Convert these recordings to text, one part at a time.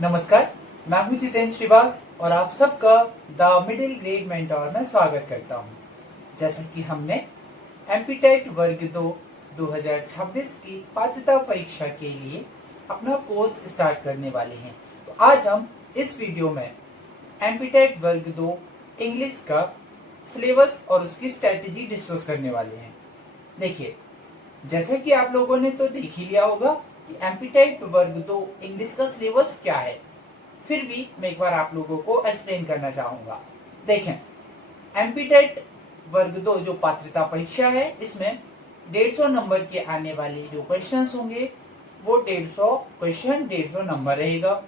नमस्कार, मैं हूं जितेंद्र श्रीवास और आप सबका द मिडिल ग्रेड मेंटोर में स्वागत करता हूं। जैसे कि हमने एमपीटेट वर्ग 2 2026 की पात्रता परीक्षा के लिए अपना कोर्स स्टार्ट करने वाले हैं, तो आज हम इस वीडियो में एमपीटेट वर्ग 2 इंग्लिश का सिलेबस और उसकी स्ट्रेटेजी डिस्कस करने वाले हैं। देखिए, जैसे कि आप लोगों ने तो देख ही लिया होगा कि एमपीटेट वर्ग 2 इंग्लिश का सिलेबस क्या है, फिर भी मैं एक बार आप लोगों को एक्सप्लेन करना चाहूंगा। देखें, एमपीटेट वर्ग 2 जो पात्रता परीक्षा है, इसमें 150 नंबर के आने वाले जो क्वेश्चंस होंगे वो 150 क्वेश्चन 150 नंबर रहेगा।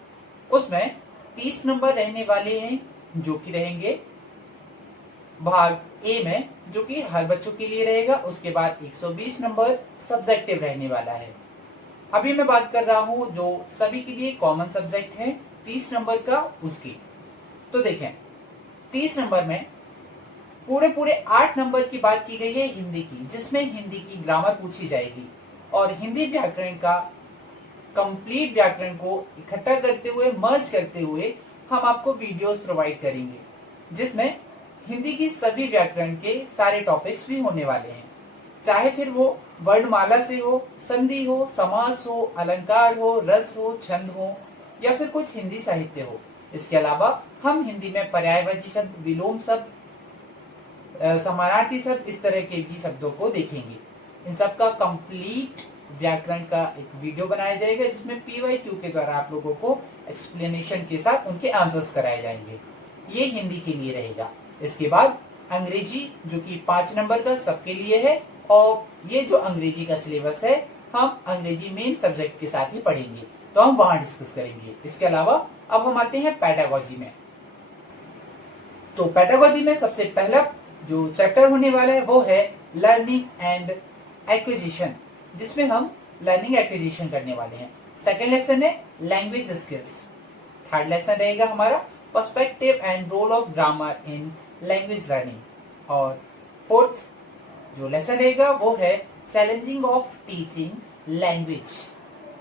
उसमें 30 नंबर रहने वाले हैं जो कि रहेंगे भाग ए में, जो कि हर बच्चों के लिए रहेगा। उसके बाद 120 नंबर सब्जेक्टिव रहने वाला है। अभी मैं बात कर रहा हूं जो सभी के लिए कॉमन सब्जेक्ट है 30 नंबर का, उसकी। तो देखें, 30 नंबर में पूरे 8 नंबर की बात की गई है हिंदी की, जिसमें हिंदी की ग्रामर पूछी जाएगी और हिंदी व्याकरण का कंप्लीट व्याकरण को इकट्ठा करते हुए, मर्ज करते हुए हम आपको वीडियोस प्रोवाइड करेंगे, जिसमें हिंदी की सभी व्याकरण के सारे टॉपिक्स भी होने वाले हैं, चाहे फिर वो वर्णमाला से हो, संधि हो, समास हो, अलंकार हो, रस हो, छंद हो या फिर कुछ हिंदी साहित्य हो। इसके अलावा हम हिंदी में पर्यायवाची शब्द, विलोम शब्द, समानार्थी शब्द, इस तरह के भी शब्दों को देखेंगे। इन सब का कंप्लीट व्याकरण का एक वीडियो बनाया जाएगा, जिसमें PYQ के द्वारा आप लोगों को एक्सप्लेनेशन के साथ उनके आंसर्स कराए जाएंगे। ये हिंदी के लिए रहेगा। इसके बाद अंग्रेजी, जो कि 5 नंबर का सबके लिए है, और ये जो अंग्रेजी का सिलेबस है हम अंग्रेजी मेन सब्जेक्ट के साथ ही पढ़ेंगे, तो हम वहां डिस्कस करेंगे। इसके अलावा अब हम आते हैं पेडागोजी में। तो पेडागोजी में सबसे पहला जो चैप्टर होने वाला है वो है लर्निंग एंड एक्विजिशन, जिसमें हम लर्निंग एक्विजिशन करने वाले हैं। सेकेंड लेसन है लैंग्वेज स्किल्स। थर्ड लेसन रहेगा हमारा perspective and role of grammar in language learning. और फोर्थ जो लेसन रहेगा वो है challenging of teaching language.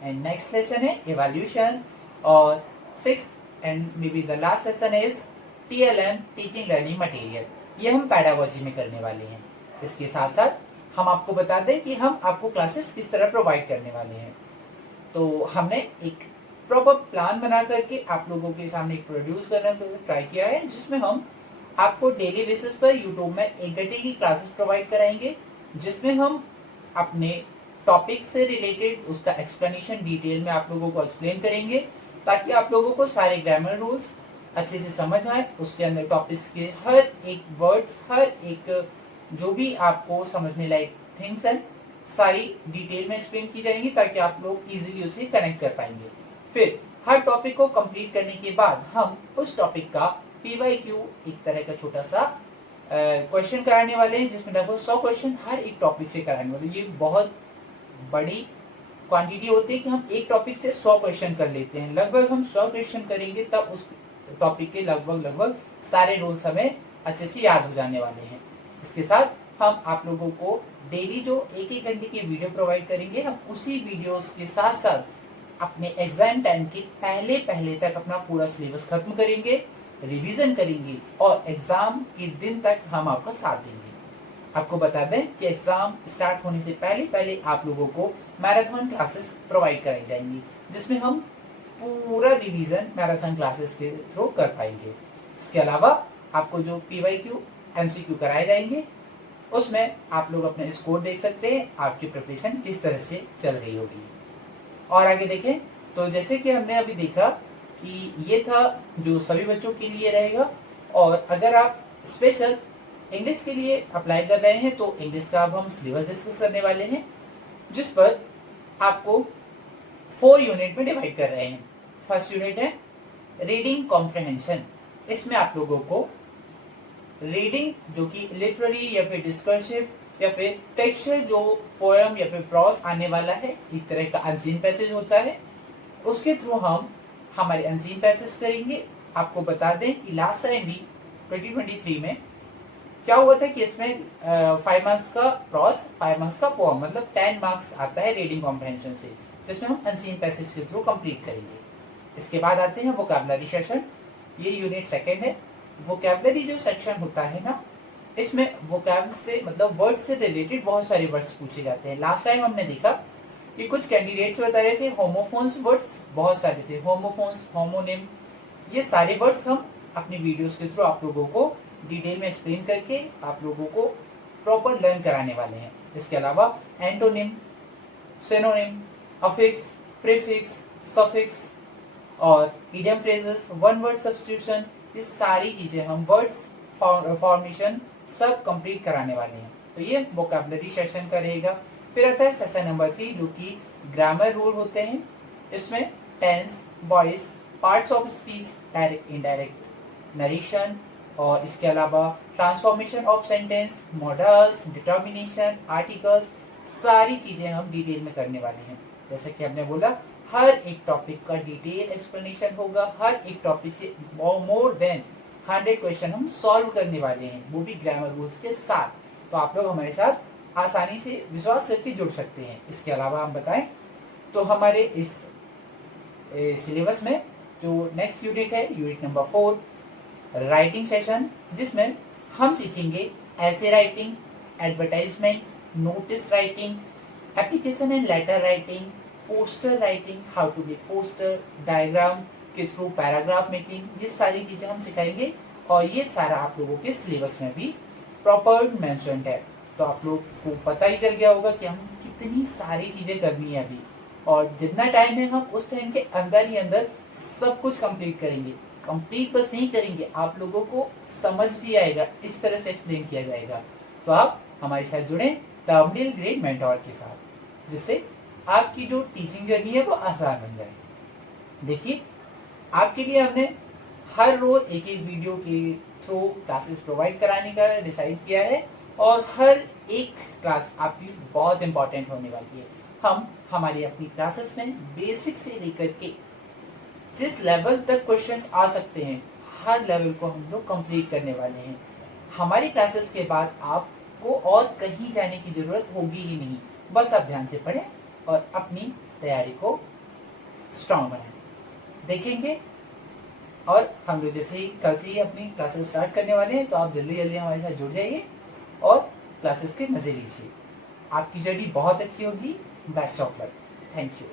And next lesson है इवैल्यूएशन। और sixth and may be the last lesson is TLM, teaching learning material. ये हम पेडागोजी में करने वाले हैं। इसके साथ साथ हम आपको बता दें कि हम आपको क्लासेस किस तरह प्रोवाइड करने वाले हैं। तो हमने एक प्रॉपर प्लान बना करके आप लोगों के सामने प्रोड्यूस करने का ट्राई किया है, जिसमें हम आपको डेली बेसिस पर यूट्यूब में 1 घंटे की क्लासेस प्रोवाइड कराएंगे, जिसमें हम अपने टॉपिक से रिलेटेड उसका एक्सप्लेनेशन डिटेल में आप लोगों को एक्सप्लेन करेंगे, ताकि आप लोगों को सारे ग्रामर रूल्स अच्छे से समझ आए। उसके अंदर टॉपिक्स के हर एक वर्ड्स, हर एक जो भी आपको समझने लायक थिंग्स हैं, सारी डिटेल में एक्सप्लेन की जाएंगी, ताकि आप लोग इजीली उसे कनेक्ट कर पाएंगे। फिर हर टॉपिक को कंप्लीट करने के बाद हम उस टॉपिक का PYQ, एक तरह का छोटा सा क्वेश्चन कराने वाले हैं, जिसमें लगभग 100 क्वेश्चन हर एक टॉपिक से कराने वाले। ये बहुत बड़ी क्वांटिटी होती है कि हम एक टॉपिक से 100 क्वेश्चन कर लेते हैं। लगभग हम 100 क्वेश्चन करेंगे, तब उस टॉपिक के लगभग सारे रूल्स हमें अच्छे से याद हो जाने वाले हैं। इसके साथ हम आप लोगों को डेली जो 1-1 घंटे की वीडियो प्रोवाइड करेंगे, हम उसी वीडियोस के साथ साथ अपने एग्जाम टाइम के पहले तक अपना पूरा सिलेबस खत्म करेंगे, रिवीजन करेंगे और एग्जाम के दिन तक हम आपका साथ देंगे। आपको बता दें कि एग्जाम स्टार्ट होने से पहले आप लोगों को मैराथन क्लासेस प्रोवाइड कराई जाएंगी, जिसमें हम पूरा रिवीजन मैराथन क्लासेस के थ्रू कर पाएंगे। इसके अलावा आपको जो PYQ MCQ कराए जाएंगे, उसमें आप लोग अपने स्कोर देख सकते हैं, आपकी प्रिपरेशन किस तरह से चल रही होगी। और आगे देखें तो जैसे कि हमने अभी देखा कि ये था जो सभी बच्चों के लिए रहेगा, और अगर आप स्पेशल इंग्लिश के लिए अप्लाई कर रहे हैं तो इंग्लिश का अब हम सिलेबस डिस्कस करने वाले हैं, जिस पर आपको 4 यूनिट में डिवाइड कर रहे हैं। फर्स्ट यूनिट है रीडिंग कॉम्प्रिहेंशन। इसमें आप लोगों को रीडिंग, जो कि लिटरेरी या फिर डिस्कर्सिव या फिर टेक्सचर, जो पोएम या फिर प्रॉस आने वाला है, एक तरह का अनसीन पैसेज होता है, उसके थ्रू हम हमारे अनसीन पैसेज करेंगे। आपको बता दें कि लास्ट टाइम भी 2023 में क्या हुआ था कि इसमें 5 मार्क्स का प्रॉस, 5 मार्क्स का पोएम, मतलब 10 मार्क्स आता है रीडिंग कॉम्प्रिहेंशन से, जिसमें हम अनसीन पैसेज के थ्रू कंप्लीट करेंगे। इसके बाद आते हैं वोकैबुलरी सेशन। ये यूनिट सेकंड है। वोकैबुलरी जो सेक्शन होता है ना, इसमें वोकैब से मतलब वर्ड से रिलेटेड बहुत सारे वर्ड्स पूछे जाते हैं। लास्ट टाइम हमने देखा कि कुछ कैंडिडेट्स बता रहे थे होमोफोन्स वर्ड्स बहुत सारे थे, होमोफोन्स, होमोनिम, ये सारे वर्ड्स हम अपनी वीडियोस के थ्रू आप लोगों को डिटेल में एक्सप्लेन करके आप लोगों को प्रॉपर लर्न कराने वाले हैं। इसके अलावा antonym, synonym, affix, prefix, suffix और idiom phrases, one word substitution, ये सारी चीजें हम वर्ड्स फॉर्मेशन सब कंप्लीट कराने वाले हैं। तो ये वोकैबुलरी सेशन का रहेगा। फिर आता है सेशन नंबर 3 जो कि ग्रामर रूल होते हैं। इसमें tense, voice, parts of speech, direct indirect, narration और इसके अलावा transformation of sentence, modals, determination, articles, सारी चीजें हम डिटेल में करने वाले हैं। जैसे कि हमने बोला हर एक टॉपिक का डिटेल एक्सप्लेनेशन होगा, हर एक टॉपिक से मोर देन 100 क्वेश्चन हम सॉल्व करने वाले हैं, वो भी ग्रामर रूल्स के साथ। तो आप लोग हमारे साथ आसानी से विश्वास करके जुड़ सकते हैं। इसके अलावा हम बताएं तो हमारे इस सिलेबस में जो नेक्स्ट यूनिट है, यूनिट नंबर 4, राइटिंग सेशन, जिसमें हम सीखेंगे ऐसे writing, advertisement, notice writing, application and letter writing, poster writing, how to make poster, diagram के थ्रू पैराग्राफ मेकिंग, ये सारी चीजें हम सिखाएंगे और ये सारा आप लोगों के सिलेबस में भी प्रॉपर मेंशन्ड है। तो आप लोग को पता ही चल गया होगा कि हम कितनी सारी चीजें करनी है अभी, और जितना टाइम है हम उस टाइम के अंदर ही अंदर सब कुछ कंप्लीट करेंगे। कंप्लीट बस नहीं करेंगे, आप लोगों को समझ भी आएगा, इस तरह से एक्सप्लेन किया जाएगा। तो आप हमारे साथ जुड़े टर्मिनल ग्रेड मेंटोर के साथ, जिससे आपकी जो टीचिंग जर्नी है वो आसान बन जाए। देखिए, आपके लिए हमने हर रोज एक एक वीडियो के थ्रू क्लासेस प्रोवाइड कराने का डिसाइड किया है और हर एक क्लास आपकी बहुत इंपॉर्टेंट होने वाली है। हम हमारी अपनी क्लासेस में बेसिक से लेकर के जिस लेवल तक क्वेश्चंस आ सकते हैं, हर लेवल को हम लोग कंप्लीट करने वाले हैं। हमारी क्लासेस के बाद आपको और कहीं जाने की जरूरत होगी ही नहीं, बस आप ध्यान से पढ़ें और अपनी तैयारी को स्ट्रांग बनाएं। देखेंगे और हम लोग जैसे ही कल से ही अपनी क्लासेस स्टार्ट करने वाले हैं, तो आप जल्दी जल्दी हमारे साथ जुड़ जाइए और क्लासेस के मजे लीजिए। आपकी जर्नी बहुत अच्छी होगी। Best of luck. Thank you.